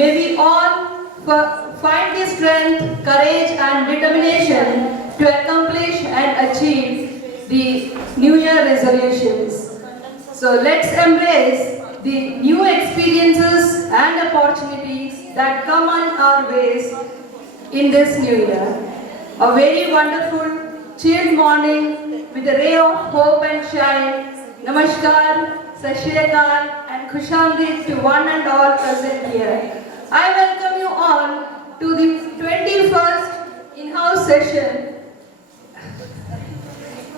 May we all find the strength, courage and determination to accomplish and achieve the New Year resolutions. So let's embrace the new experiences and opportunities that come on our ways in this new year. A very wonderful, chilled morning with a ray of hope and shine. Namaskar, Sat Shri Akal and Khushamdid to one and all present here. I welcome you all to the 21st in-house session.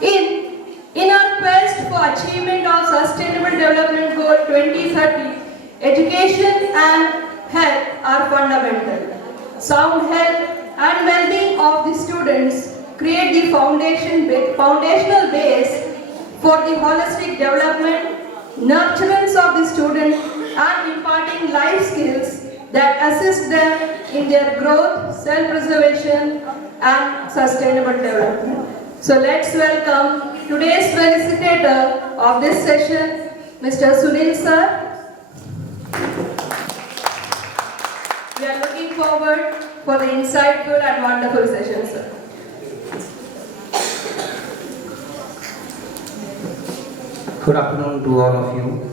In our quest for achievement of Sustainable Development Goal 2030, education and health are fundamental. Sound health and well-being of the students create the foundational base for the holistic development, nurturance of the student and imparting life skills that assist them in their growth, self-preservation and sustainable development. So let's welcome today's felicitator of this session, Mr. Sunil sir. We are looking forward for the insightful and wonderful session, sir. Good afternoon to all of you.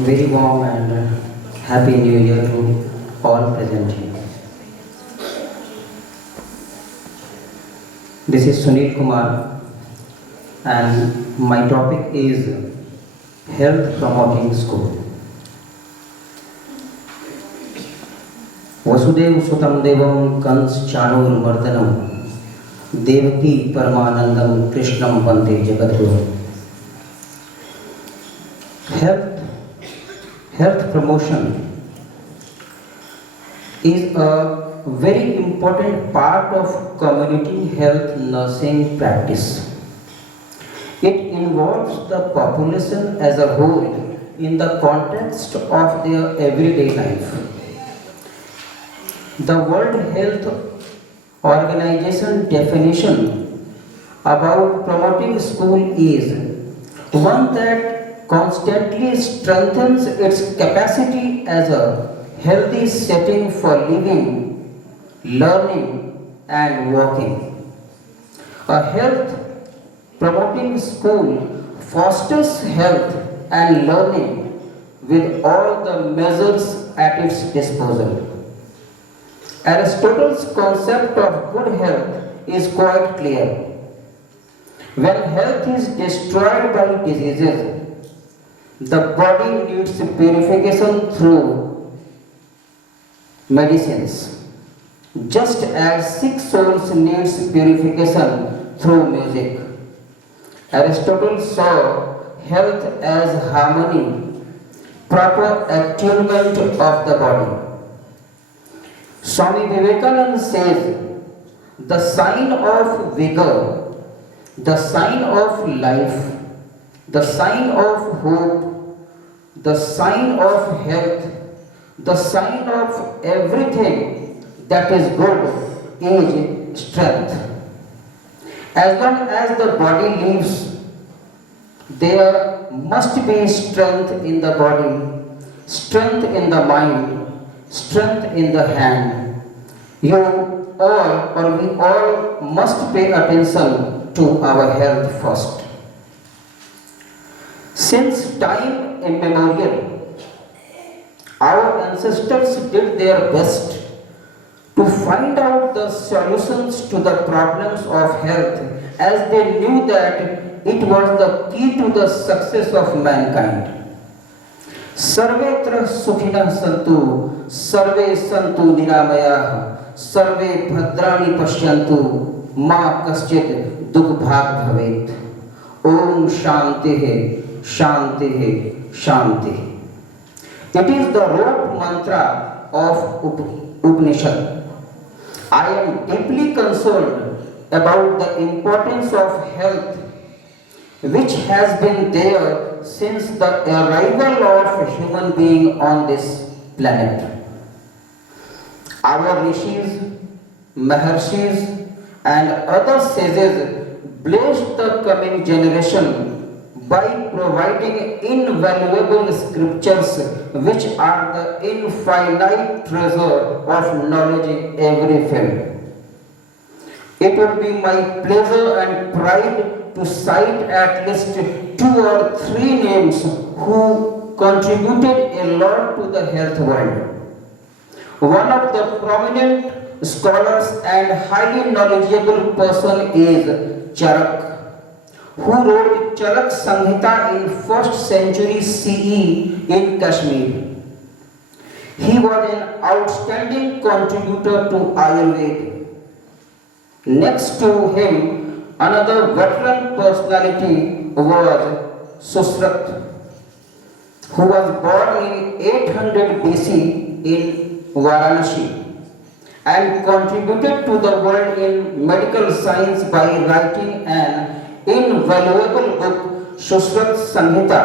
Very warm and happy New Year to all present here. This is Sunil Kumar and my topic is Health Promoting School. Vasudev सुतं देवं कंस चाणूरमर्दनं देवकी परमानंदम कृष्णम वंदे जगद्गुरुम. Health promotion is a very important part of community health nursing practice. It involves the population as a whole in the context of their everyday life. The World Health Organization definition about promoting school is one that constantly strengthens its capacity as a healthy setting for living, learning and working. A health promoting school fosters health and learning with all the measures at its disposal. Aristotle's concept of good health is quite clear. When health is destroyed by diseases, the body needs purification through medicines, just as sick souls needs purification through music. Aristotle saw health as harmony, proper attunement of the body. Swami Vivekananda says, the sign of vigor, the sign of life, the sign of hope, the sign of health, the sign of everything that is good is strength. As long as the body lives, there must be strength in the body, strength in the mind, strength in the hand. You all or we all must pay attention to our health first. Since time immemorial, our ancestors did their best to find out the solutions to the problems of health, as they knew that it was the key to the success of mankind. सर्वेत्र सुखिनः सन्तु सर्वे सन्तु निरामयाः सर्वे भद्राणि पश्यन्तु मा कश्चित् दुःखभाग् भवेत्. ओम शांतिः शांतिः शांतिः. It is the root mantra of Upanishad. I am deeply concerned about the importance of health, which has been there since the arrival of human being on this planet. Our rishis, maharshis and other sages blessed the coming generation by providing invaluable scriptures which are the infinite treasure of knowledge in every field. It would be my pleasure and pride to cite at least 2 or 3 names who contributed a lot to the health world. One of the prominent scholars and highly knowledgeable person is Charak, who wrote Charak Samhita in 1st century CE in Kashmir. He was an outstanding contributor to Ayurveda. Next to him, another veteran personality was Susrat, who was born in 800 BC in Varanasi and contributed to the world in medical science by writing an invaluable book, Susrat Samhita.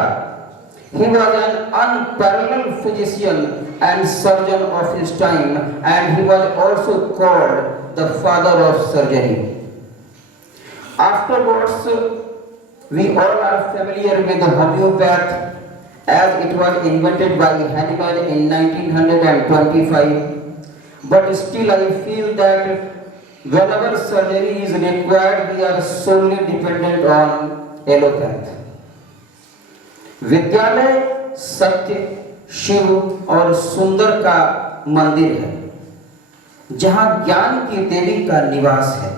He was an unparalleled physician and surgeon of his time, and he was also called the father of surgery. Afterwards, we all are familiar with the homeopath, as it was invented by Hahnemann in 1925. But still I feel that whenever surgery is required, we are solely dependent on allopath. विद्यालय सत्य, शिव और सुंदर का मंदिर है, जहां ज्ञान की देवी का निवास है।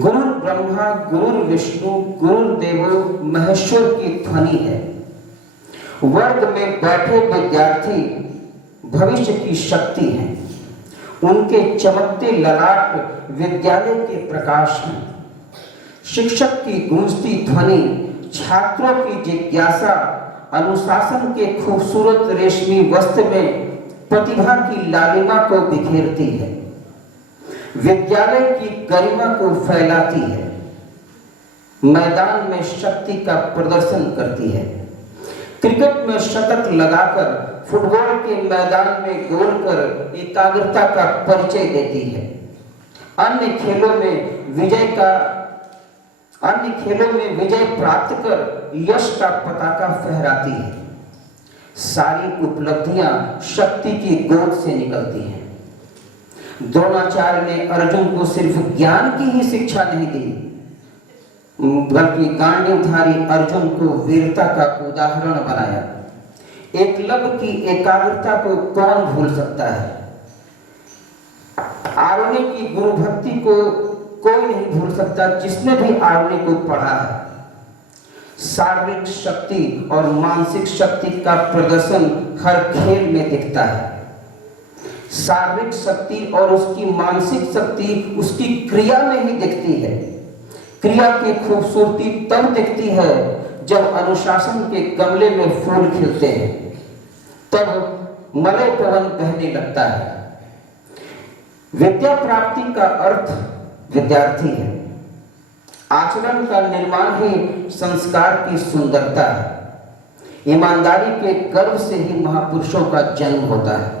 गुरु ब्रह्मा, गुरु विष्णु, गुरु देवो महेश्वर की ध्वनि है। वर्ग में बैठे विद्यार्थी भविष्य की शक्ति हैं। उनके चमकते ललाट विद्यालय के प्रकाश हैं। शिक्षक की गूंजती ध्वनि छात्रों की जिज्ञासा अनुशासन के खूबसूरत रेशमी वस्त्र में प्रतिभा की लालिमा को बिखेरती है, विद्यालय की गरिमा को फैलाती है, मैदान में शक्ति का प्रदर्शन करती है। क्रिकेट में शतक लगाकर, फुटबॉल के मैदान में गोल कर एकाग्रता का परिचय देती है। अन्य खेलों में विजय प्राप्त कर यश का पताका फहराती है। सारी उपलब्धियां शक्ति की गोद से निकलती हैं। द्रोणाचार्य ने अर्जुन को सिर्फ ज्ञान की ही शिक्षा नहीं दी, बल्कि गांडीवधारी अर्जुन को वीरता का उदाहरण बनाया। एकलव्य की एकाग्रता को कौन भूल सकता है? आरुणि की गुरु भक्ति को कोई नहीं भूल सकता जिसने भी आरुणि को पढ़ा है। शारीरिक शक्ति और मानसिक शक्ति का प्रदर्शन हर खेल में दिखता है। शारीरिक शक्ति और उसकी मानसिक शक्ति उसकी क्रिया में ही दिखती है। क्रिया की खूबसूरती तब दिखती है जब अनुशासन के गमले में फूल खिलते हैं, तब मलय पवन बहने लगता है। विद्या प्राप्ति का अर्थ विद्यार्थी है। आचरण का निर्माण ही संस्कार की सुंदरता है। ईमानदारी के गर्व से ही महापुरुषों का जन्म होता है।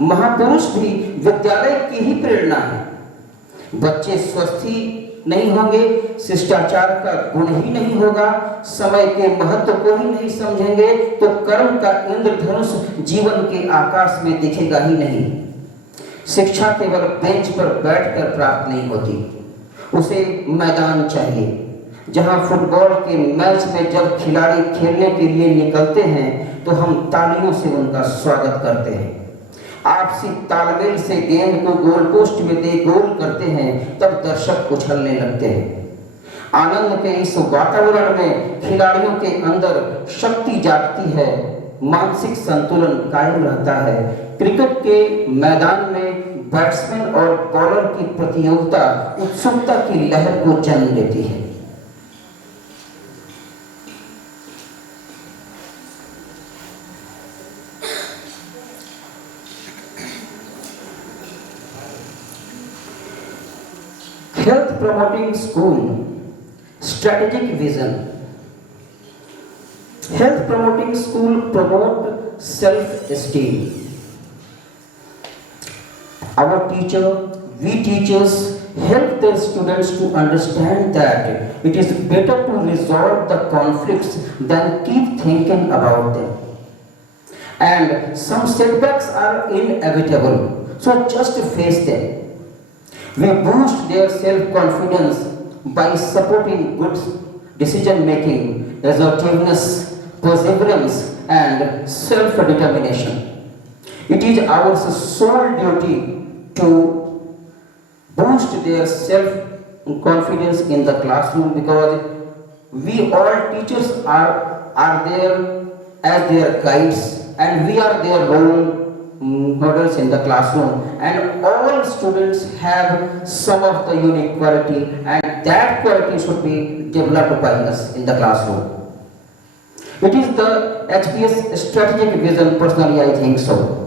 महापुरुष भी विद्यालय की ही प्रेरणा है। बच्चे स्वस्थ ही नहीं होंगे, शिष्टाचार का गुण ही नहीं होगा, समय के महत्व को ही नहीं समझेंगे, तो कर्म का इंद्रधनुष जीवन के आकाश में दिखेगा ही नहीं। शिक्षा केवल बेंच पर बैठकर प्राप्त नहीं होती, उसे मैदान चाहिए। जहां फुटबॉल के मैच में जब खिलाड़ी खेलने के लिए निकलते हैं तो हम तालियों से उनका स्वागत करते हैं। आपसी तालमेल से गेंद को गोल पोस्ट में दे गोल करते हैं, तब दर्शक उछलने लगते हैं। आनंद के इस वातावरण में खिलाड़ियों के अंदर शक्ति जागती है, मानसिक संतुलन कायम रहता है। क्रिकेट के मैदान में बैट्समैन और बॉलर की प्रतियोगिता उत्सुकता की लहर को जन्म देती है। Health promoting school, strategic vision. Health promoting school promote self-esteem. Our teacher, we teachers help the students to understand that it is better to resolve the conflicts than keep thinking about them. And some setbacks are inevitable, so just face them. We boost their self-confidence by supporting good decision making, assertiveness, perseverance, and self-determination. It is our sole duty to boost their self-confidence in the classroom, because we all teachers are there as their guides, and we are their role models in the classroom, and all students have some of the unique quality, and that quality should be developed by us in the classroom. It is the HPS strategic vision, personally I think so.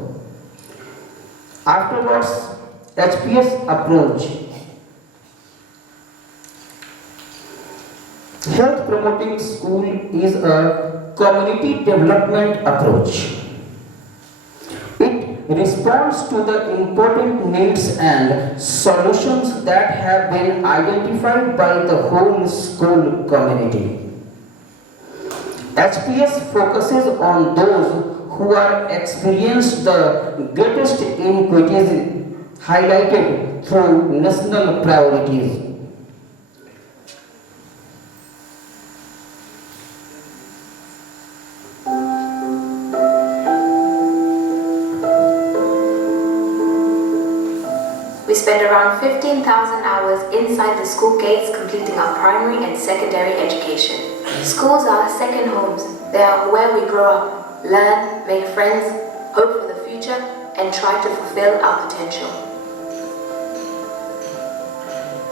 Afterwards, HPS approach, health promoting school is a community development approach. It responds to the important needs and solutions that have been identified by the whole school community. HPS focuses on those who are experienced the greatest inequities highlighted through national priorities. We spend around 15,000 hours inside the school gates completing our primary and secondary education. Schools are our second homes. They are where we grow up, learn, make friends, hope for the future, and try to fulfill our potential.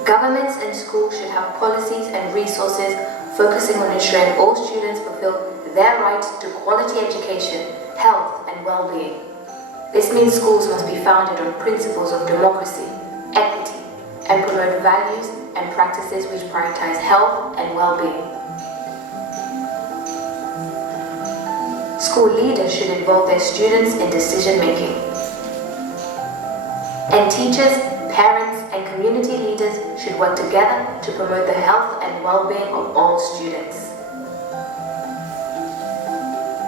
Governments and schools should have policies and resources focusing on ensuring all students fulfill their right to quality education, health, and well-being. This means schools must be founded on principles of democracy, equity, and promote values and practices which prioritize health and well-being. School leaders should involve their students in decision-making. And teachers, parents, and community leaders should work together to promote the health and well-being of all students.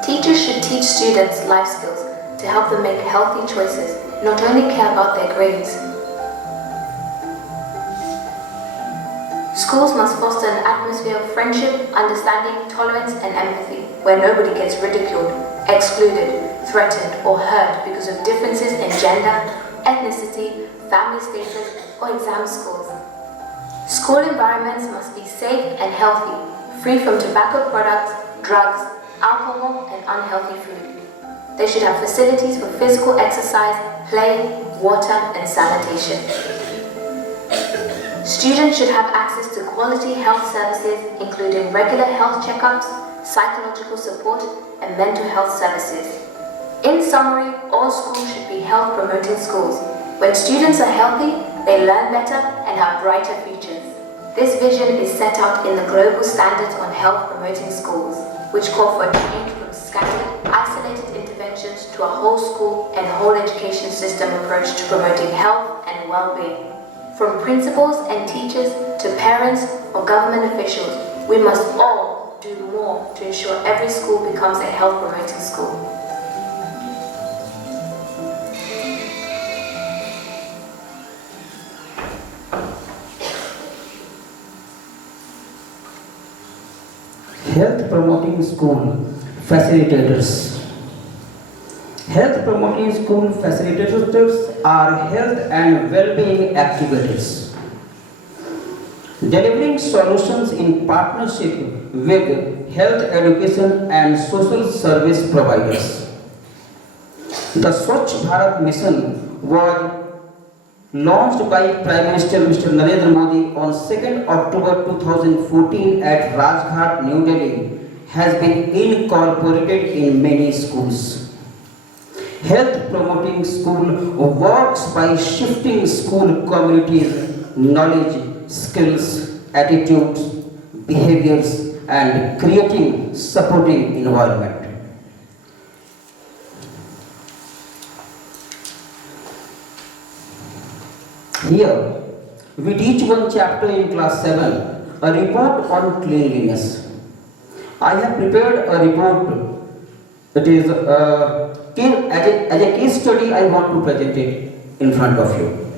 Teachers should teach students life skills to help them make healthy choices, not only care about their grades. Schools must foster an atmosphere of friendship, understanding, tolerance, and empathy, where nobody gets ridiculed, excluded, threatened, or hurt because of differences in gender, ethnicity, family status, or exam scores. School environments must be safe and healthy, free from tobacco products, drugs, alcohol, and unhealthy food. They should have facilities for physical exercise, play, water, and sanitation. Students should have access to quality health services, including regular health checkups, psychological support, and mental health services. In summary, all schools should be health-promoting schools. When students are healthy, they learn better and have brighter futures. This vision is set out in the Global Standards on Health-Promoting Schools, which call for a change from scattered, isolated interventions to a whole school and whole education system approach to promoting health and well-being. From principals and teachers to parents or government officials, we must all do more to ensure every school becomes a health-promoting school. Health promoting school facilitators. Health promoting school facilitators are health and well-being activities, delivering solutions in partnership with health education and social service providers. The Swachh Bharat mission was launched by Prime Minister Mr. Narendra Modi on 2nd October 2014 at Rajghat, New Delhi, has been incorporated in many schools. Health promoting school works by shifting school communities' knowledge, skills, attitudes, behaviors, and creating supporting environment. Here, we teach one chapter in class 7, a report on cleanliness. I have prepared a report that is as a case study. I want to present it in front of you.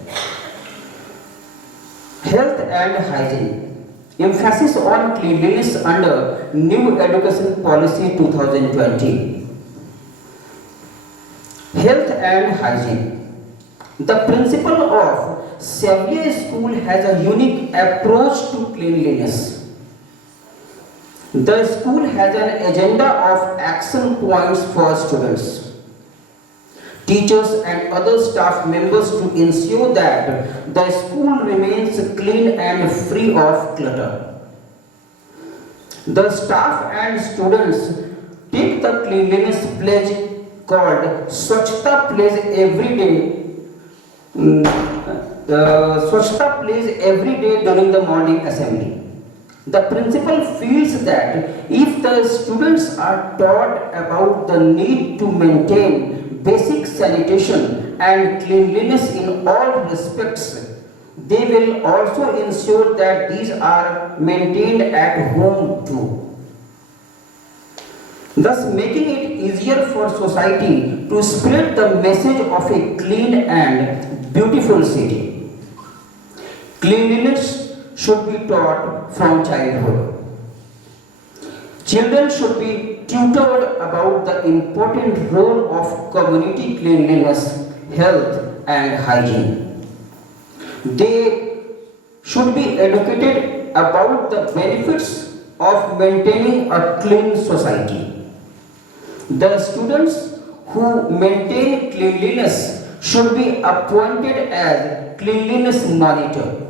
Health and hygiene. Emphasis on cleanliness under New Education Policy 2020. Health and hygiene. The principle of Xavier School has a unique approach to cleanliness. The school has an agenda of action points for students, teachers and other staff members to ensure that the school remains clean and free of clutter. The staff and students take the cleanliness pledge called Swachhta Pledge every day. Swachhta Pledge every day during the morning assembly. The principal feels that if the students are taught about the need to maintain basic sanitation and cleanliness in all respects, they will also ensure that these are maintained at home too, thus making it easier for society to spread the message of a clean and beautiful city. Cleanliness should be taught from childhood. Children should be tutored about the important role of community cleanliness, health and hygiene. They should be educated about the benefits of maintaining a clean society. The students who maintain cleanliness should be appointed as cleanliness monitor.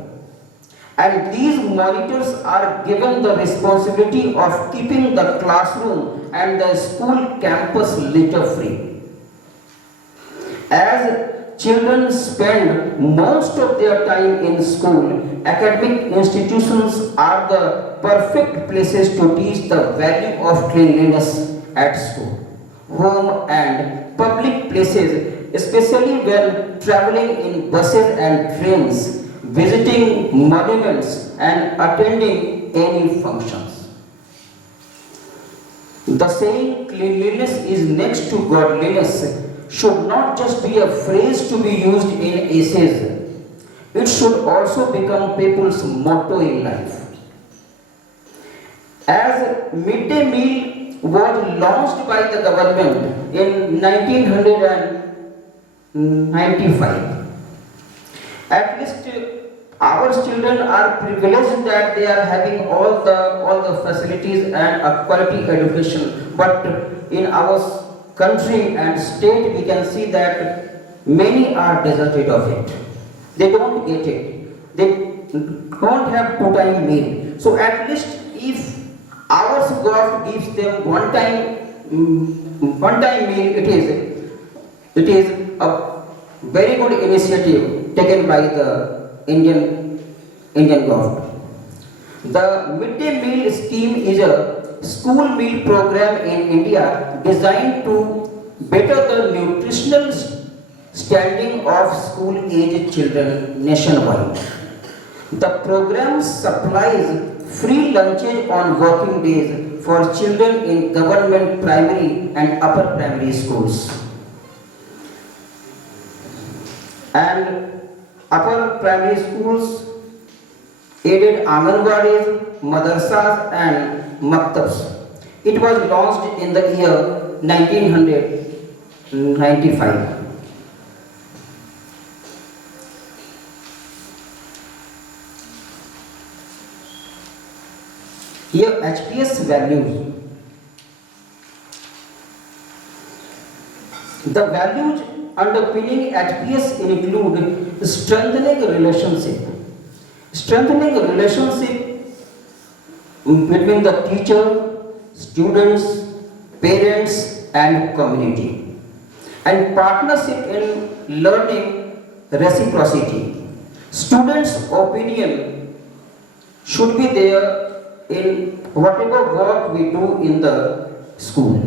And these monitors are given the responsibility of keeping the classroom and the school campus litter free. As children spend most of their time in school, academic institutions are the perfect places to teach the value of cleanliness at school, home and public places, especially when traveling in buses and trains, visiting monuments and attending any functions. The saying cleanliness is next to godliness should not just be a phrase to be used in essays. It should also become people's motto in life. As midday meal was launched by the government in 1995, at least our children are privileged that they are having all the facilities and a quality education. But in our country and state, we can see that many are deserted of it. They don't get it. They don't have two-time meal. So at least if our God gives them one-time meal, it is a very good initiative taken by the Indian government. The midday meal scheme is a school meal program in India designed to better the nutritional standing of school-aged children nationwide. The program supplies free lunches on working days for children in government primary and upper primary schools. And upper primary schools aided Anganwadis, Madrasas and Maktabs. It was launched in the year 1995. Here HPS values. The values underpinning HPS include strengthening a relationship between the teacher, students, parents and community, and partnership in learning reciprocity. Students' opinion should be there in whatever work we do in the school.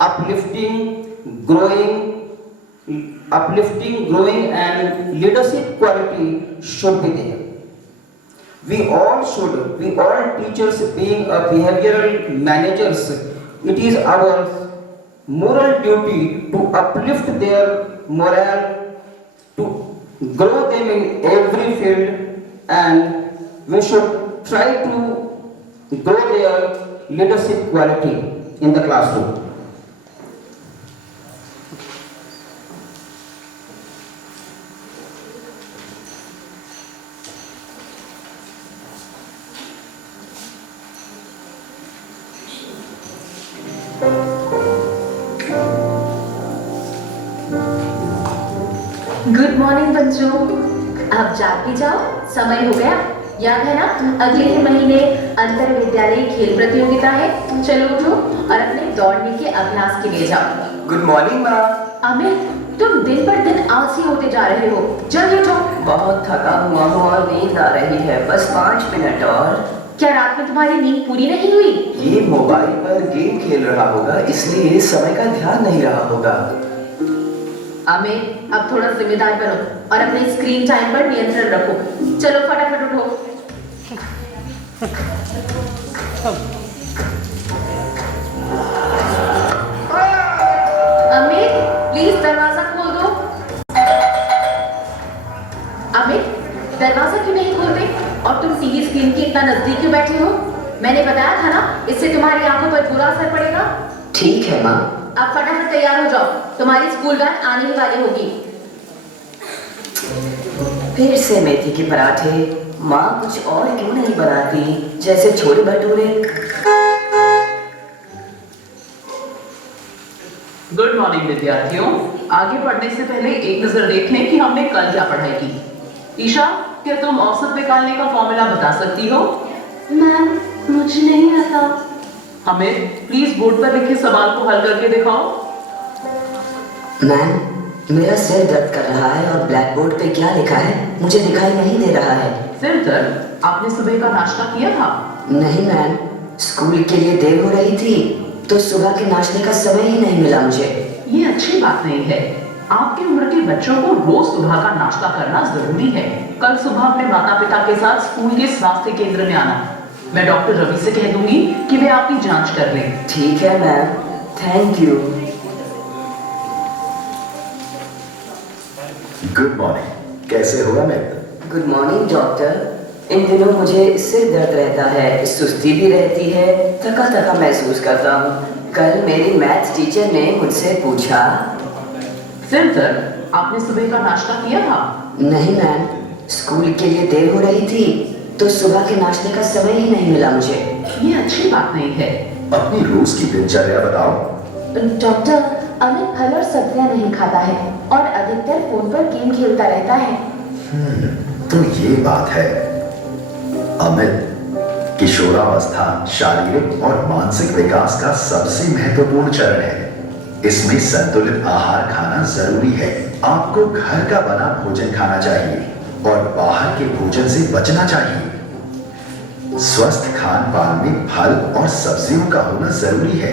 Uplifting, growing uplifting, growing, and leadership quality should be there. We all teachers being a behavioral managers, it is our moral duty to uplift their morale, to grow them in every field, and we should try to grow their leadership quality in the classroom. Good morning बच्चों, अब जाग भी जाओ, समय हो गया। याद है ना, अगले ही महीने अंतर विद्यालय खेल प्रतियोगिता है। चलो उठो और अपने दौड़ने के अभ्यास के लिए जाओ। गुड मॉर्निंग माँ। अमित, तुम दिन पर दिन आलसी होते जा रहे हो, जल्दी उठो। बहुत थका हुआ हूँ और नींद आ रही है, बस 5 मिनट और। क्या रात में तुम्हारी नींद पूरी नहीं हुई? ये मोबाइल पर गेम खेल रहा होगा, इसलिए समय का ध्यान नहीं रहा होगा। अमित, अब थोड़ा जिम्मेदार बनो और अपने स्क्रीन टाइम पर नियंत्रण रखो। चलो फटाफट उठो। अमित, प्लीज दरवाजा खोल दो। अमित, दरवाजा क्यों नहीं खोलते? और तुम टीवी स्क्रीन के इतना नजदीक क्यों बैठे हो? मैंने बताया था ना, इससे तुम्हारी आंखों पर बुरा असर पड़ेगा। ठीक है माँ। अब फटाफट तैयार हो जाओ, तुम्हारी स्कूल वैन आने ही वाली होगी। फिर से मेथी के पराठे। माँ कुछ और क्यों नहीं बनाती, जैसे छोले भटूरे? गुड मॉर्निंग विद्यार्थियों, आगे बढ़ने से पहले एक नजर देख लें कि हमने कल क्या पढ़ाई की। ईशा, क्या तुम औसत निकालने का फॉर्मूला बता सकती हो? मैम, मुझे नहीं आता। हमें प्लीज बोर्ड पर लिखे सवाल को हल करके दिखाओ। मैम, मेरा सिर दर्द कर रहा है और ब्लैक बोर्ड पे क्या लिखा है मुझे दिखाई नहीं दे रहा है। सिर दर्द? आपने सुबह का नाश्ता किया था? नहीं मैम, स्कूल के लिए देर हो रही थी तो सुबह के नाश्ते का समय ही नहीं मिला मुझे। ये अच्छी बात नहीं है। आपकी उम्र के बच्चों को रोज सुबह का नाश्ता करना जरूरी है। कल सुबह अपने माता पिता के साथ स्कूल के स्वास्थ्य केंद्र में आना। मैं डॉक्टर रवि से कह दूंगी कि वे आपकी जांच कर लें। ठीक है ma'am, thank you. Good morning, कैसे हो अमित? Good morning doctor. इन दिनों मुझे सिर दर्द रहता है, सुस्ती भी रहती है, थका थका महसूस करता हूँ। कल मेरी मैथ्स टीचर ने मुझसे पूछा। सिर दर्द? आपने सुबह का नाश्ता किया था? नहीं मैम, स्कूल के लिए देर हो रही थी तो सुबह के नाश्ते का समय ही नहीं मिला मुझे। ये अच्छी बात नहीं है। अपनी रोज की दिनचर्या बताओ। डॉक्टर, अमित फल और सब्जियां नहीं खाता है और अधिकतर फोन पर गेम खेलता रहता है। तो ये बात है। अमित, किशोरावस्था शारीरिक और मानसिक विकास का सबसे महत्वपूर्ण चरण है। इसमें संतुलित आहार खाना जरूरी है। आपको घर का बना भोजन खाना चाहिए और बाहर के भोजन से बचना चाहिए। स्वस्थ खान पान में फल और सब्जियों का होना जरूरी है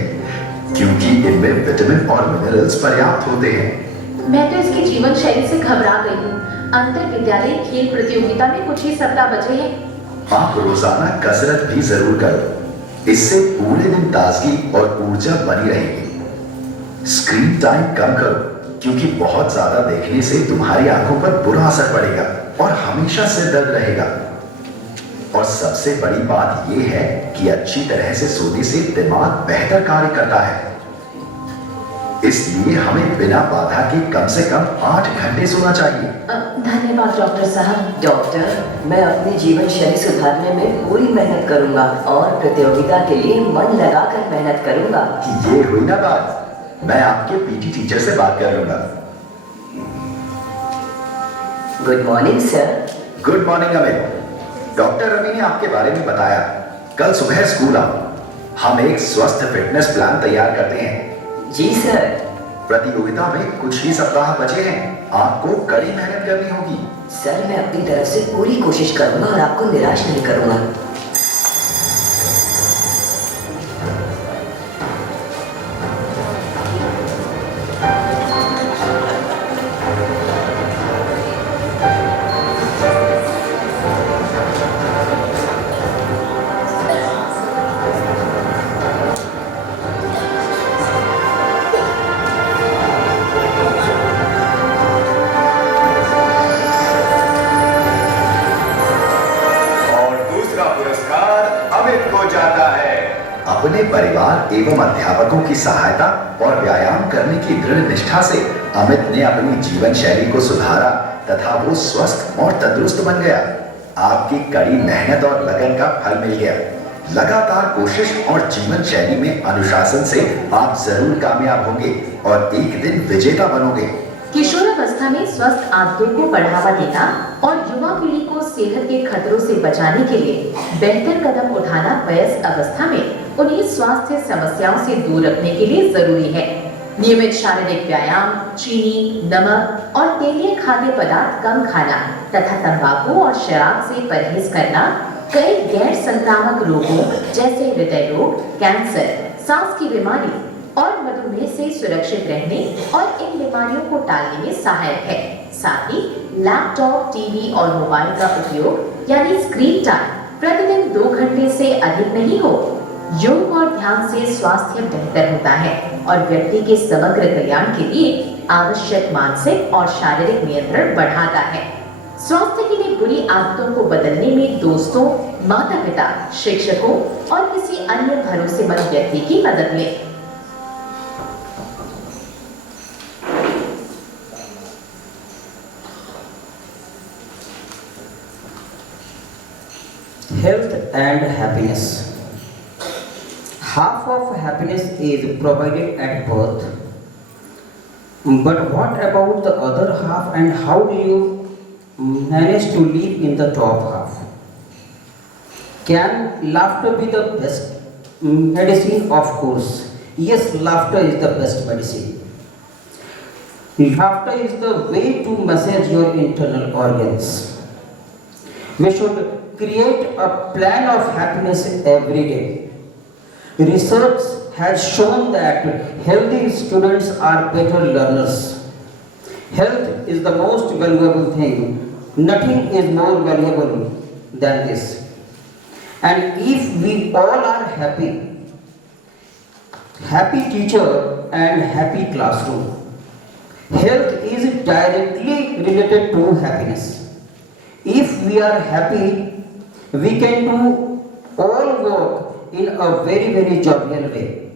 क्योंकि इनमें विटामिन और मिनरल्स पर्याप्त होते हैं। मैं तो इसकी जीवन शैली से घबरा गई हूँ। अंतर विद्यालय खेल प्रतियोगिता में कुछ ही सप्ताह बचे हैं। आप रोजाना कसरत भी जरूर करो, इससे पूरे दिन ताजगी और ऊर्जा बनी रहेगी। स्क्रीन टाइम कम करो क्योंकि बहुत ज्यादा देखने से तुम्हारी आंखों पर बुरा असर पड़ेगा और हमेशा सिर दर्द रहेगा। और सबसे बड़ी बात यह है कि अच्छी तरह से सोने से दिमाग बेहतर कार्य करता है। इसलिए हमें बिना बाधा के कम से कम 8 घंटे सोना चाहिए। धन्यवाद डॉक्टर साहब। डॉक्टर, मैं अपनी जीवन शैली सुधारने में पूरी मेहनत करूंगा और प्रतियोगिता के लिए मन लगाकर मेहनत करूंगा। ये हुई ना बात, मैं आपके पीटी टीचर से बात कर लूंगा। Good morning sir. Good morning Amit. Doctor Ravi ने आपके बारे में बताया। कल सुबह स्कूल आओ, हम एक स्वस्थ फिटनेस प्लान तैयार करते हैं। जी सर। प्रतियोगिता में कुछ ही सप्ताह बचे हैं, आपको कड़ी मेहनत करनी होगी। सर, मैं अपनी तरफ से पूरी कोशिश करूंगा और आपको निराश नहीं करूंगा। प्रभावित हो जाता है। अपने परिवार एवं अध्यापकों की सहायता और व्यायाम करने की दृढ़ निष्ठा से अमित ने अपनी जीवन शैली को सुधारा तथा वो स्वस्थ और तंदुरुस्त बन गया। आपकी कड़ी मेहनत और लगन का फल मिल गया। लगातार कोशिश और जीवन शैली में अनुशासन से आप जरूर कामयाब होंगे और एक दिन विजेता बनोगे। किशोरावस्था में स्वस्थ आदतों को बढ़ावा देना और युवा पीढ़ी को सेहत के खतरों से बचाने के लिए बेहतर कदम उठाना वयस्क अवस्था में उन्हें स्वास्थ्य समस्याओं से दूर रखने के लिए जरूरी है। नियमित शारीरिक व्यायाम, चीनी, नमक और तेलीय खाद्य पदार्थ कम खाना तथा तंबाकू और शराब से परहेज करना कई गैर संक्रामक रोगों जैसे हृदय रोग, कैंसर, सांस की बीमारी और मधुमेह से सुरक्षित रहने और इन बीमारियों को टालने में सहायक है। साथ ही लैपटॉप, टीवी और मोबाइल का उपयोग यानी स्क्रीन टाइम प्रतिदिन 2 घंटे से अधिक नहीं हो। योग और ध्यान से स्वास्थ्य बेहतर होता है और व्यक्ति के समग्र कल्याण के लिए आवश्यक मानसिक और शारीरिक नियंत्रण बढ़ाता है। स्वास्थ्य के लिए बुरी आदतों को बदलने में दोस्तों, माता-पिता, शिक्षकों और किसी अन्य भरोसेमंद व्यक्ति की मदद लें। Health and happiness. Half of happiness is provided at birth. But what about the other half, and how do you manage to live in the top half? Can laughter be the best medicine? Of course. Yes, laughter is the best medicine. Laughter is the way to massage your internal organs. We should create a plan of happiness every day. Research has shown that healthy students are better learners. Health is the most valuable thing. Nothing is more valuable than this. And if we all are happy, happy teacher and happy classroom, health is directly related to happiness. If we are happy, we can do all work in a very jovial way.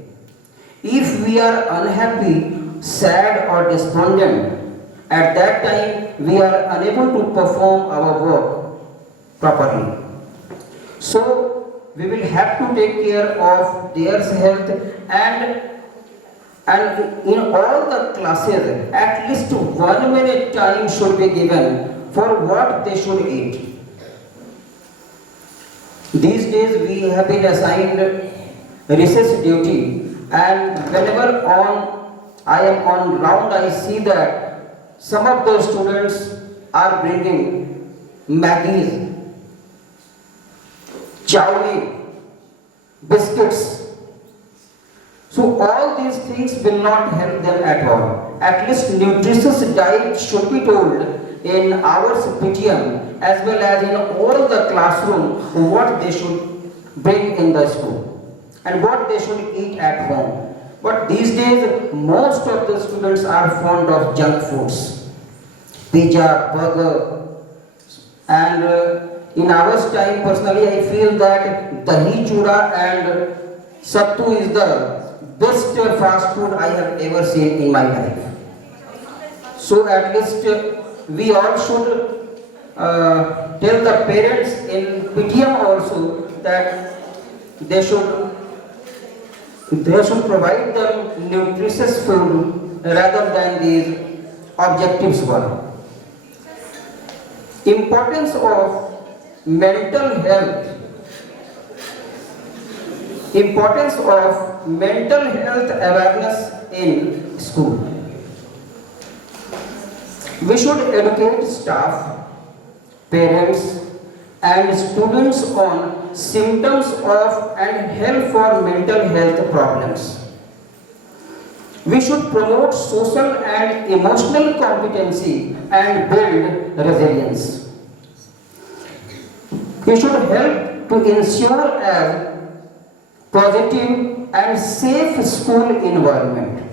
If we are unhappy, sad or despondent, at that time we are unable to perform our work properly. So we will have to take care of their health, and in all the classes at least 1 minute time should be given for what they should eat. These days we have been assigned recess duty, and whenever I am on round, I see that some of the students are bringing Maggies, chowmein, biscuits. So all these things will not help them at all. At least nutritious diet should be told in our PTM as well as in all the classroom what they should bring in the school and what they should eat at home. But these days most of the students are fond of junk foods, pizza, burger, and in our time personally I feel that dahi chura and sattu is the best fast food I have ever seen in my life. So at least we all should tell the parents in PTM also that they should provide them nutritious food rather than these objectives one. Importance of mental health. Importance of mental health awareness in school. We should educate staff, parents and students on symptoms of and help for mental health problems. We should promote social and emotional competency and build resilience. We should help to ensure a positive and safe school environment.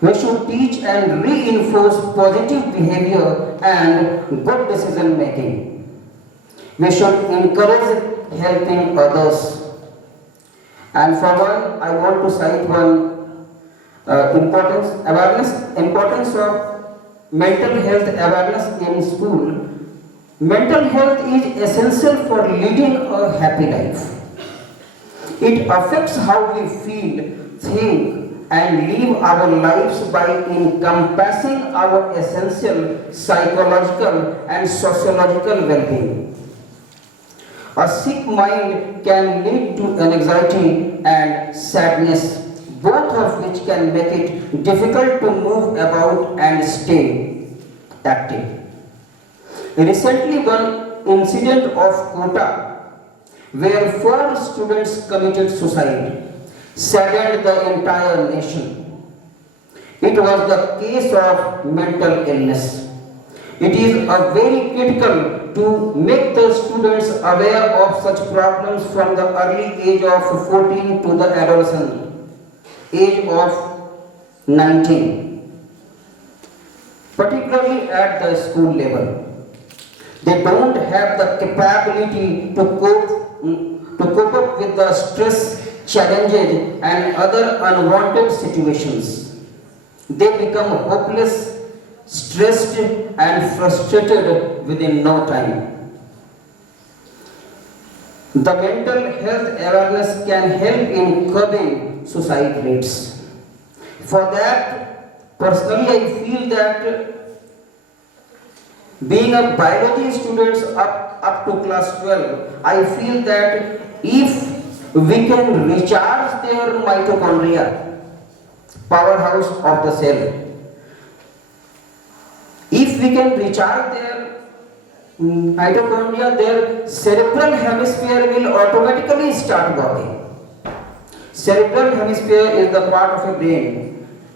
We should teach and reinforce positive behavior and good decision making. We should encourage helping others. And for one, I want to cite one importance of mental health awareness in school. Mental health is essential for leading a happy life. It affects how we feel, think, and live our lives by encompassing our essential psychological and sociological well-being. A sick mind can lead to anxiety and sadness, both of which can make it difficult to move about and stay active. Recently, one incident of Kota, where 4 students committed suicide, saddened the entire nation. It was the case of mental illness. It is very critical to make the students aware of such problems from the early age of 14 to the adolescent age of 19, particularly at the school level. They don't have the capability to cope up with the stress, challenges, and other unwanted situations. They become hopeless, stressed, and frustrated within no time. The mental health awareness can help in curbing suicide rates. For that, personally, I feel that being a biology student up to class 12, I feel that if we can recharge their mitochondria, powerhouse of the cell, if we can recharge their mitochondria, their cerebral hemisphere will automatically start working. Cerebral hemisphere is the part of a brain.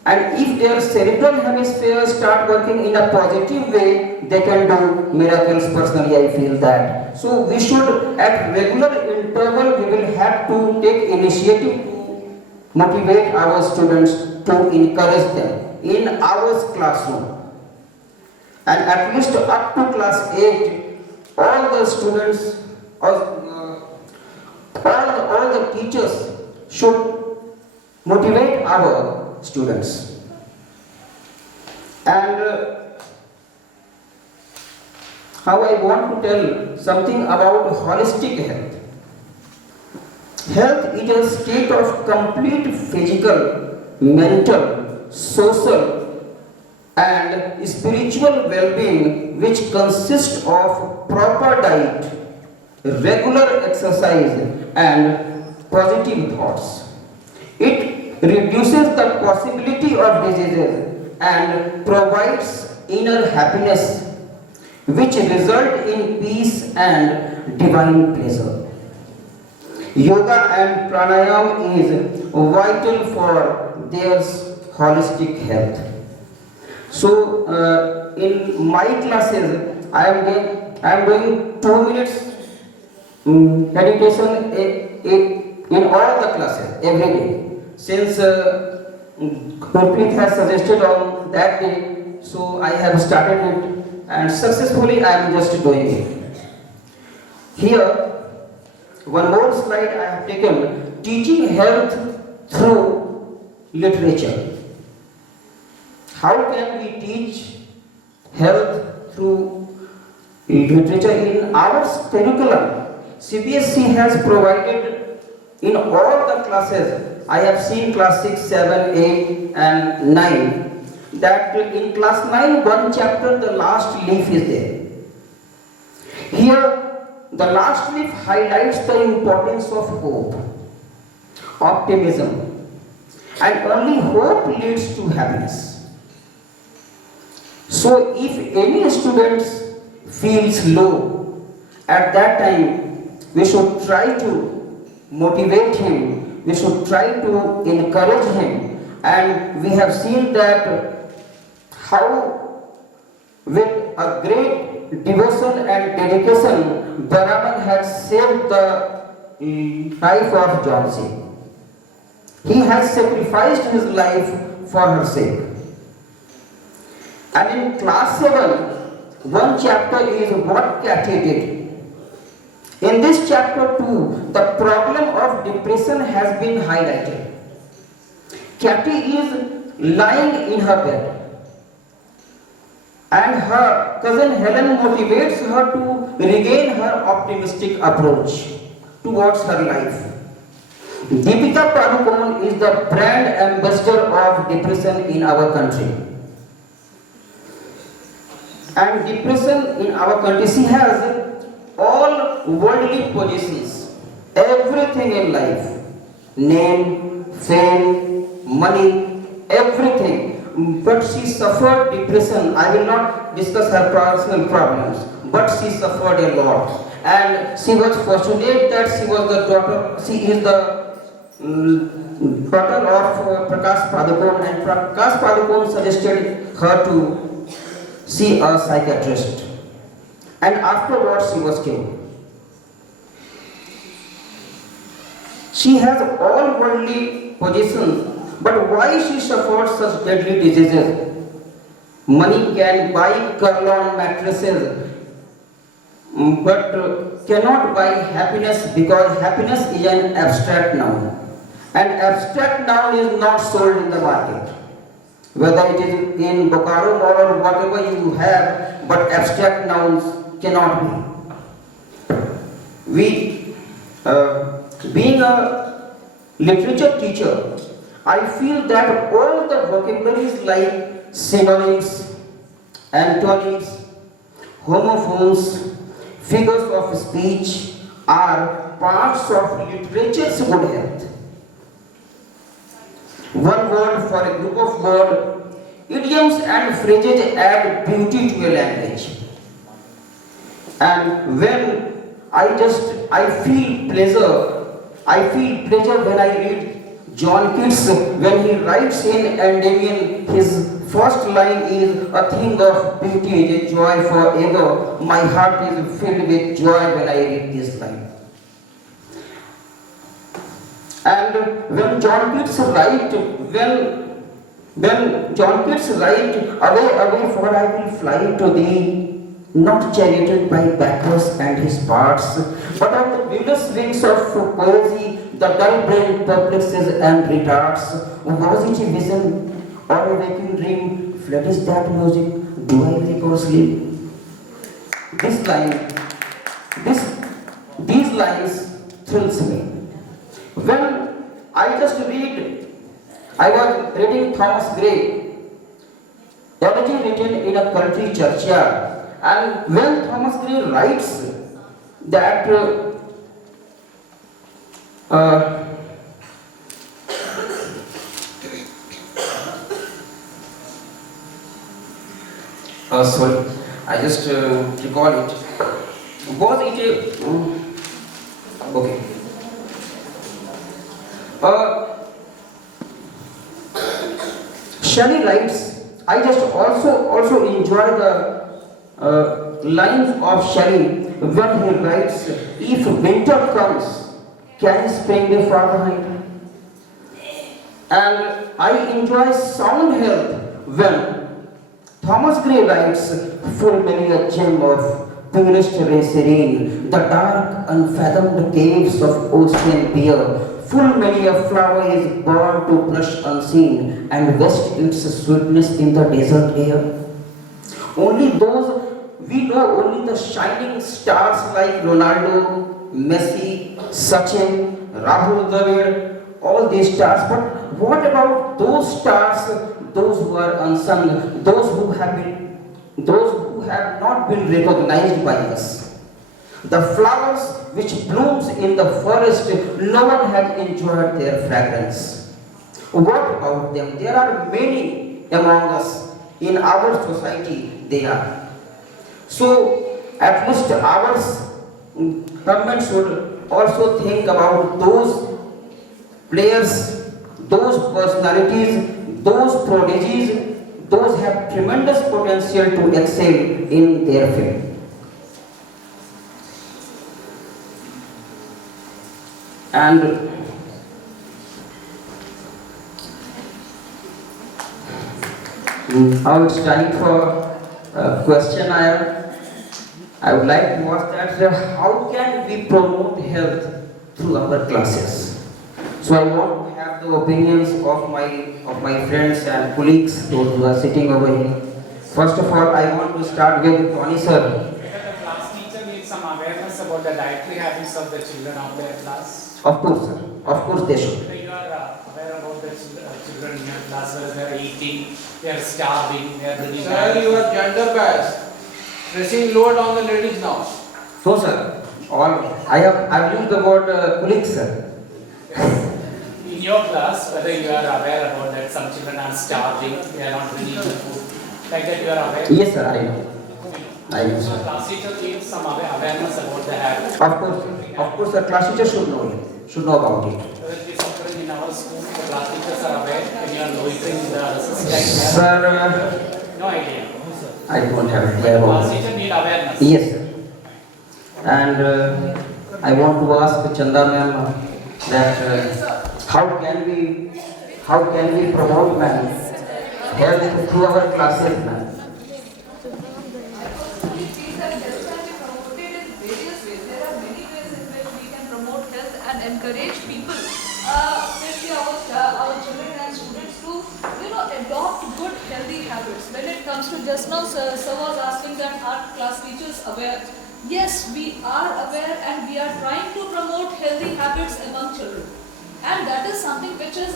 And if their cerebral hemisphere start working in a positive way, they can do miracles. Personally, I feel that. So we should, at regular interval, we will have to take initiative to motivate our students, to encourage them in our classroom. And at least up to class 8, all the students, all the teachers should motivate our students. And how I want to tell something about holistic health. Health is a state of complete physical, mental, social, and spiritual well-being which consists of proper diet, regular exercise, and positive thoughts. It reduces the possibility of diseases and provides inner happiness, which result in peace and divine pleasure. Yoga and pranayama is vital for their holistic health. So, in my classes, I am doing 2 minutes meditation in all the classes every day. Since Gurpreet has suggested on that day, so I have started it and successfully I am just doing it. Here, one more slide I have taken, teaching health through literature. How can we teach health through literature? In our curriculum, CBSE has provided in all the classes. I have seen class 6, 7, 8 and 9 that in class 9 one chapter the last leaf is there. Here the last leaf highlights the importance of hope, optimism, and only hope leads to happiness. So if any student feels low, at that time we should try to motivate him. We should try to encourage him, and we have seen that how with a great devotion and dedication Baraman has saved the life of Jhansi. He has sacrificed his life for her sake. And in class 7, one chapter is what Cathy did. In this chapter 2, the problem of depression has been highlighted. Kathy is lying in her bed, and her cousin Helen motivates her to regain her optimistic approach towards her life. Deepika Padukone is the brand ambassador of depression in our country. And depression in our country, she has all worldly possessions, everything in life, name, fame, money, everything. But she suffered depression. I will not discuss her personal problems, but she suffered a lot. And she was fortunate that she was the daughter, she is the daughter of Prakash Padukone, and Prakash Padukone suggested her to see a psychiatrist. And afterwards she was killed. She has all worldly possessions, but why she suffered such deadly diseases? Money can buy Kurlon mattresses, but cannot buy happiness, because happiness is an abstract noun. And abstract noun is not sold in the market, whether it is in Bokaro Mall or whatever you have, but abstract nouns cannot be. Being a literature teacher, I feel that all the vocabularies like synonyms, antonyms, homophones, figures of speech are parts of literature's good health. One word for a group of words, idioms and phrases add beauty to a language. And when I feel pleasure when I read John Keats, when he writes in Endymion, his first line is, "A thing of beauty is a joy forever." My heart is filled with joy when I read this line. And when John Keats writes, "Away, away, for I will fly to thee, not charioted by Bacchus and his parts, but on the wingless wings of poesy, the dull brain perplexes and retards. Was it a vision or a waking dream? Fled is that music? Do I wake or sleep?" These lines thrills me. When I was reading Thomas Gray, elegy written in a country churchyard, and when Thomas Gray writes that sorry, I just recall it. Was it a okay? Shelley writes, I just also enjoy the lines of Shelley when he writes, "If winter comes, can spring be far behind?" And I enjoy sound health when Thomas Gray writes, "Full many a gem of purest ray serene, the dark unfathomed caves of ocean bear. Full many a flower is born to blush unseen, and waste its sweetness in the desert air." Only those, we know only the shining stars like Ronaldo, Messi, Sachin, Rahul Dravid, all these stars. But what about those stars, those who are unsung, those who have not been recognized by us? The flowers which blooms in the forest, no one has enjoyed their fragrance. What about them? There are many among us in our society. They are. So at least our government should also think about those players, those personalities, those prodigies, those have tremendous potential to excel in their field. And now it's time for question. I have I would like to ask that how can we promote health through our classes? So I want to have the opinions of my friends and colleagues, those who are sitting over here. First of all, I want to start with Tony sir. The class teacher needs some awareness about the dietary habits of the children of their class. Of course, sir. Of course they should. You are aware about the children in your class where they are eating, they are starving, they are bringing. Sir, you are gender biased. Pressing load on the ladies now. So sir, I've used the word colleagues, sir. In your class, whether you are aware about that some children are starving, they are not bringing the food. Like that you are aware? Yes, sir, I know. I know, So sir. class teacher needs some awareness about the habit. Of course, sir. Class teacher should know about it. Whether it is occurring in our school, the class teachers are aware when you are loitering in the assistant. Sir, No idea. I don't have a clear Class about it. teacher need awareness. Yes, sir. And I want to ask Chanda ma'am that how can we promote ma'am health through our classes, ma'am? And encourage people, especially our children and students to, adopt good healthy habits. When it comes to just now, sir was asking that are class teachers aware? Yes, we are aware and we are trying to promote healthy habits among children. And that is something which is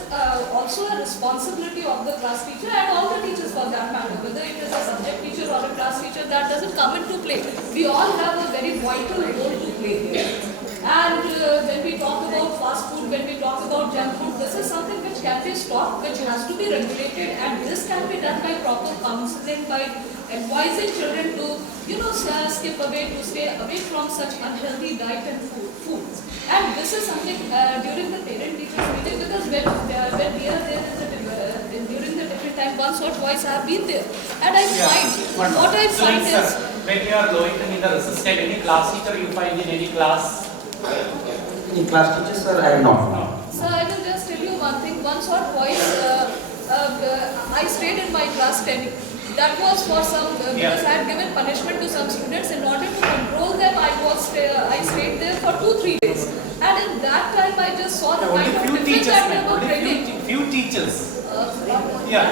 also a responsibility of the class teacher and all the teachers for that matter. Whether it is a subject teacher or a class teacher, that doesn't come into play. We all have a very vital role to play here. And when we talk about fast food, when we talk about junk food, this is something which can be stopped, which has to be regulated, and this can be done by proper counseling, by advising children to, skip away, to stay away from such unhealthy diet and foods. And this is something during the parent-teachers meeting, because when we are there during the different time, once or twice I have been there, and I find, what I find is, when you are loitering in the resistant, any class teacher you find in any class? Any class teachers, sir? I am not. so I will just tell you one thing, once or twice I stayed in my class 10. That was for some, because I had given punishment to some students. In order to control them, I stayed there for 2-3 days. And in that time, I just saw the kind of difference that they were bringing. Few teachers.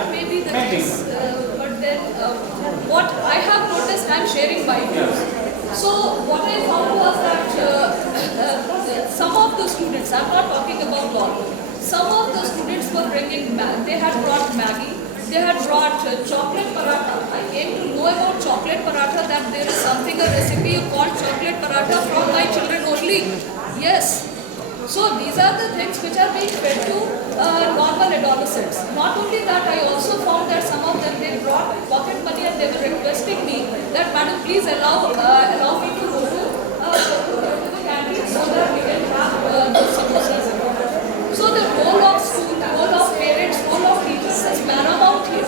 Maybe the case, but then what I have noticed, I am sharing my views. So what I found was that some of the students, I am not talking about all, some of the students were bringing, they had brought Maggie, they had brought chocolate paratha. I came to know about chocolate paratha, that there is something, a recipe called chocolate paratha from my children only. Yes. So these are the things which are being fed to normal adolescents. Not only that, I also found that some of them, they brought pocket money and they were requesting me that, madam, please allow me to go to the canteen so that we can have the samosas. So the role of school, role of parents, role of teachers is paramount here.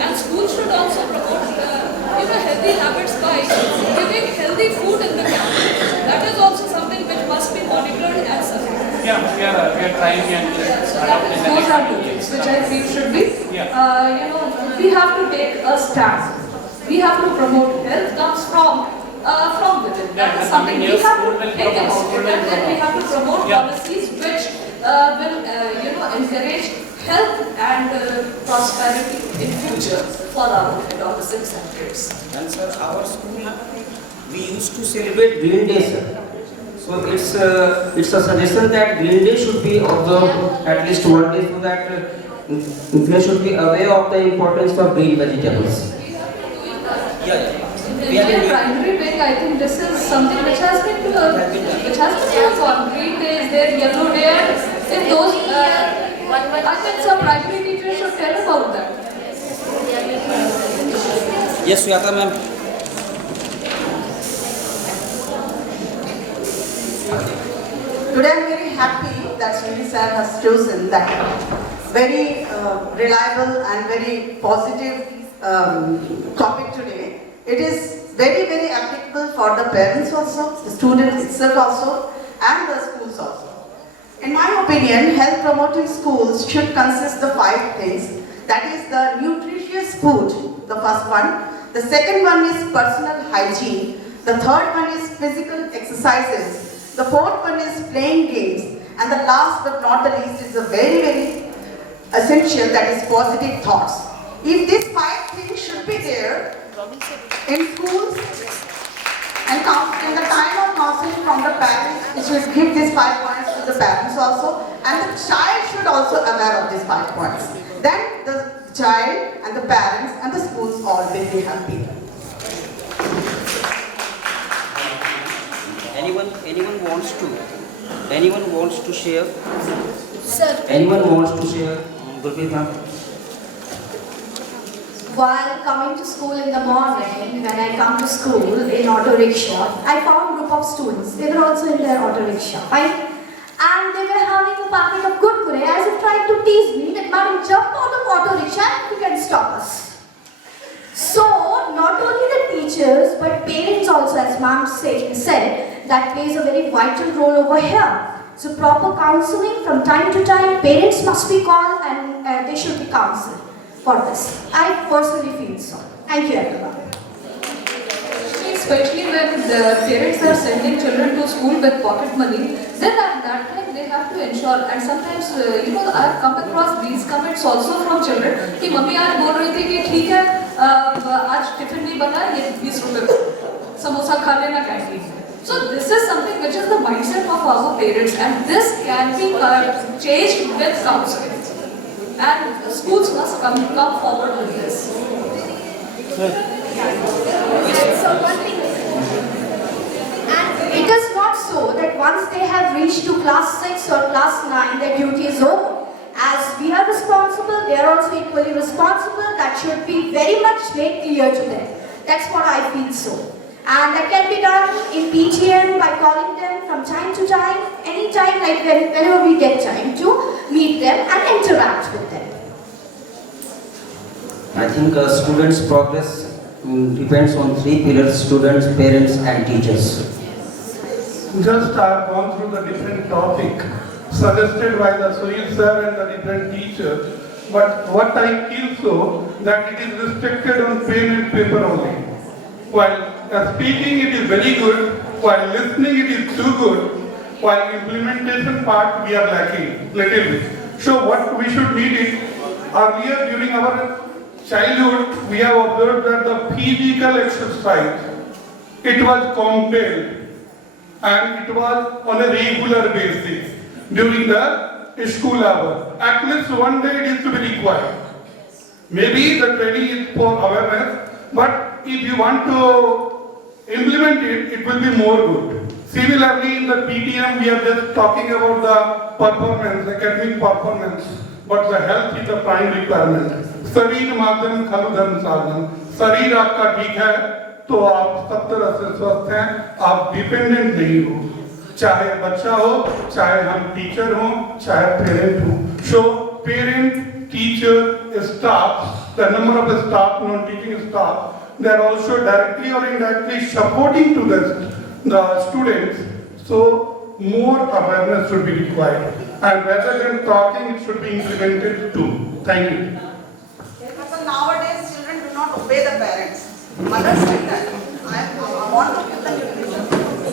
And school should also promote healthy habits by giving healthy food in the canteen. That is also something which must be monitored and supported. Yeah, we are trying and So that is, those are the things which I feel should be, we have to take a stand. We have to promote health comes from within. That is something we have to think about it, and then we have to promote policies which will, encourage health and prosperity in future for our adolescents and kids. And sir, our school, we used to celebrate Green Day, sir. So it's a suggestion that Green Day should be observed at least one day, so that they should be aware of the importance of green vegetables. In the primary wing, I think this is something which has been done on Green Day, is there, Yellow Day, and in those, I think some primary teachers should tell about that. Yes, Suyata ma'am. Today I am very happy that Srini sir has chosen that very reliable and very positive topic today. It is very, very applicable for the parents also, the students itself also, and the schools also. In my opinion, health promoting schools should consist of 5 things. That is the nutritious food, the first one. The second one is personal hygiene. The The third one is physical exercises. The fourth one is playing games. And the last but not the least is a very, very essential, that is positive thoughts. If these 5 things should be there in schools and in the time of counseling from the parents, it should give these 5 points to the parents also, and the child should also aware of these 5 points. Then the child and the parents and the schools all will be happy. Anyone wants to share? Sir, Anyone wants to share? Gurpreet ma'am. while coming to school in the morning, when I come to school in auto rickshaw, I found a group of students. They were also in their auto rickshaw, right? And they were having a packet of kurkure as if trying to tease me that, "Madam, jump out of auto rickshaw and you can stop us." So, not only the teachers, but parents also, as ma'am said, that plays a very vital role over here. So, proper counseling from time to time, parents must be called and they should be counseled for this. I personally feel so. Thank you, everyone. Especially when the parents are sending children to school with pocket money, then at that time they have to ensure, and sometimes I have come across these comments also from children कि mummy आज बोल रही थी कि ठीक है आज tiffin नहीं बना ये 20 रुपए समोसा खा लेना कैंटीन में. So this is something which is the mindset of our parents, and this can be changed with counseling, and schools must come forward with this. So one thing, and it is not so that once they have reached to class 6 or class 9, their duty is over. As we are responsible, they are also equally responsible. That should be very much made clear to them. That's what I feel so. And that can be done in PTM by calling them from time to time, anytime, like whenever we get time to meet them and interact with them. I think students' progress depends on 3 pillars: students, parents, and teachers. Just I have gone through the different topic suggested by the Sunil sir and the different teachers, but what I feel so that it is restricted on pen and paper only. While speaking it is very good, while listening it is too good, while implementation part we are lacking little bit. So what we should need it earlier during our childhood, we have observed that the physical exercise, it was compelled and it was on a regular basis during the school hour. At least one day it is to be required. Maybe the training is for awareness, but if you want to implement it, it will be more good. Similarly, in the PTM, we are just talking about the performance, academic performance, but the health is the prime requirement. शरीर माध्यम खलु धर्म साधन. शरीर आपका ठीक है तो आप सब तरह से स्वस्थ हैं, आप डिपेंडेंट नहीं हो, चाहे बच्चा हो, चाहे हम टीचर हो, चाहे पेरेंट हो. So parent, teacher, staff, the number of staff, non-teaching staff, they are also directly or indirectly supporting to the students. So more awareness should be required, and rather than talking, it should be implemented too. Thank you. Nowadays, children do not obey the parents. Mothers like that. I want to give the nutrition.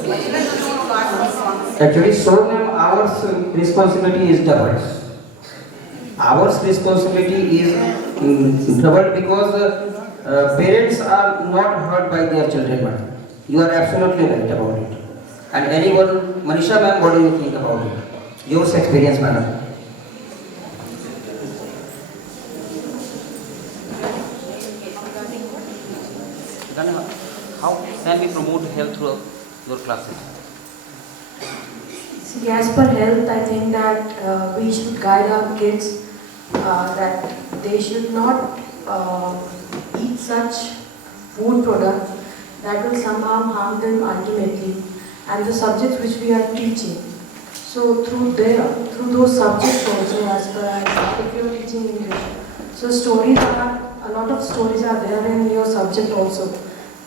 Even though Actually, so ma'am, our responsibility is doubled. Our responsibility is doubled because parents are not hurt by their children. But you are absolutely right about it. And anyone, Manisha ma'am, what do you think about it? Your experience, madam. How can we promote health through your classes? See, as per health, I think that we should guide our kids that they should not eat such food products that will somehow harm them ultimately, and the subjects which we are teaching. So through those subjects also, as per if you are teaching English, so a lot of stories are there in your subject also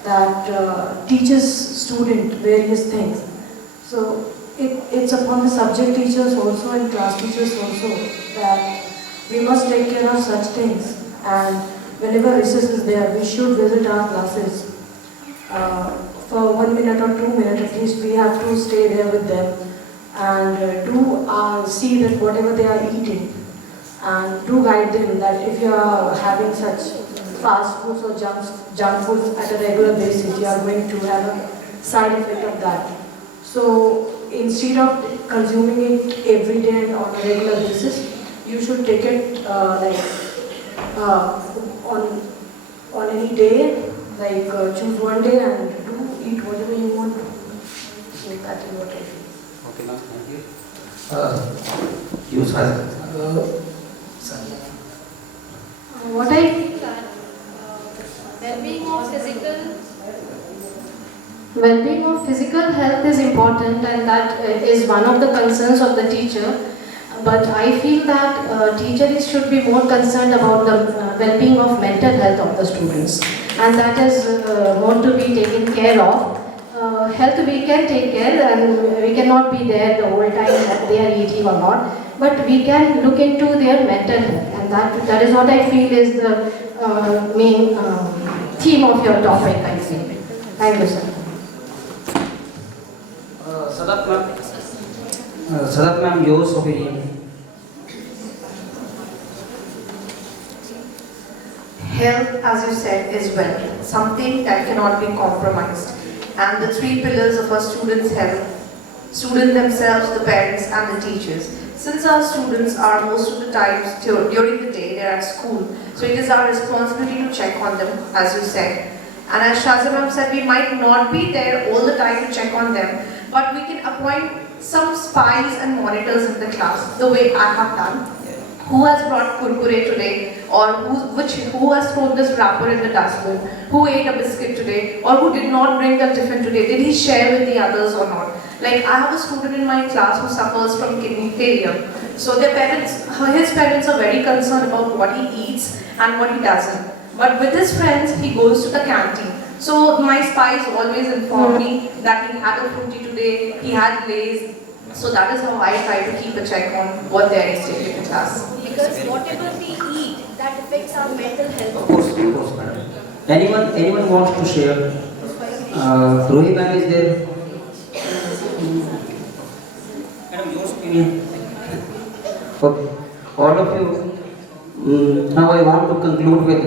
that teaches student various things. So it's upon the subject teachers also and class teachers also that we must take care of such things, and whenever recess is there, we should visit our classes for 1 minute or 2 minutes, at least we have to stay there with them and do see that whatever they are eating, and do guide them that if you are having such fast foods or junk foods at a regular basis, you are going to have a side effect of that. So instead of consuming it every day and on a regular basis, you should take it on any day, choose one day and do eat whatever you want to. So that is what I feel. Okay, ma'am, thank you. You, sir. What I feel that well-being of physical health is important, and that is one of the concerns of the teacher. But I feel that teachers should be more concerned about the well-being of mental health of the students, and that is more to be taken care of. Health we can take care, and we cannot be there the whole time that they are eating or not, but we can look into their mental health, and that is what I feel is the main theme of your topic, I think. Thank you, sir. Sadat ma'am, yours opinion. Health, as you said, is wealth, something that cannot be compromised. And the three pillars of a student's health: student themselves, the parents, and the teachers. Since our students are most of the times during the day, they're at school, so it is our responsibility to check on them, as you said. And as Shazia ma'am said, we might not be there all the time to check on them, but we can appoint some spies and monitors in the class, the way I have done. Who has brought kurkure today, or who has thrown this wrapper in the dustbin, who ate a biscuit today, or who did not bring the tiffin today, did he share with the others or not? Like, I have a student in my class who suffers from kidney failure. So his parents are very concerned about what he eats and what he doesn't. But with his friends, he goes to the canteen. So my spies always inform me that he had a fruity today, he had Lays. So that is how I try to keep a check on what they are eating in the class. Because whatever we eat, that affects our mental health. Of course, madam. Anyone wants to share? Rohi ma'am is there. Madam, your opinion. Okay, all of you. Now I want to conclude with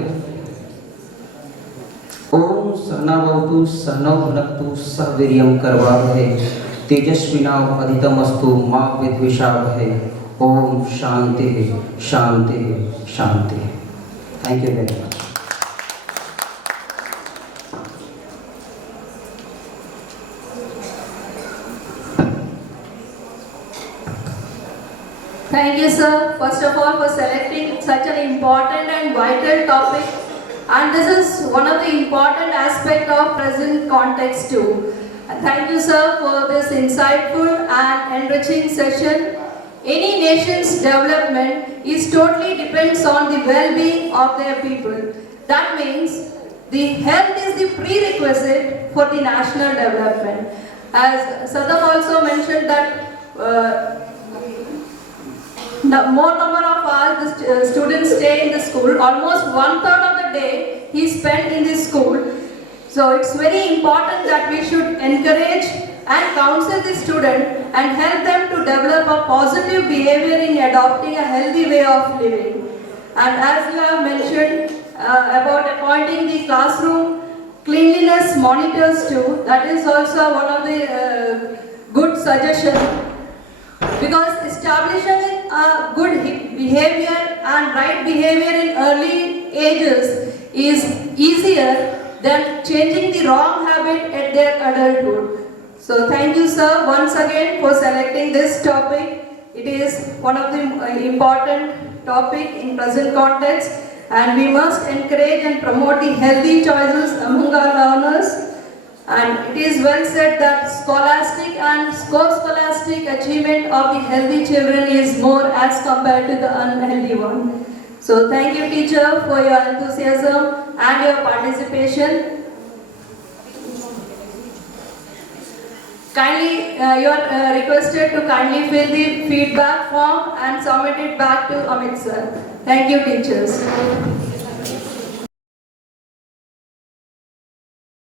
Om Sarnavavatu Sarnavbhunaktu Saviryam Karvavahe Tejasvinav Adhitamastu Ma Vidvishavhe. Om Shanti Shanti Shanti. Thank you very much. Thank you, sir, first of all, for selecting such an important and vital topic. And this is one of the important aspects of present context too. And thank you, sir, for this insightful and enriching session. Any nation's development is totally depends on the well-being of their people. That means the health is the prerequisite for the national development. As Sadam also mentioned that the more number of hours the students stay in the school, almost 1/3 of the day he spent in the school. So it's very important that we should encourage and counsel the student and help them to develop a positive behavior in adopting a healthy way of living. And as you have mentioned about appointing the classroom cleanliness monitors too, that is also one of the good suggestions. Because establishing a good behavior and right behavior in early ages is easier than changing the wrong habit at their adulthood. So thank you, sir, once again for selecting this topic. It is one of the important topic in present context, and we must encourage and promote the healthy choices among our learners. And it is well said that scholastic and scholastic achievement of the healthy children is more as compared to the unhealthy one. So thank you, teacher, for your enthusiasm and your participation. Kindly, you are requested to kindly fill the feedback form and submit it back to Amit sir. Thank you, teachers.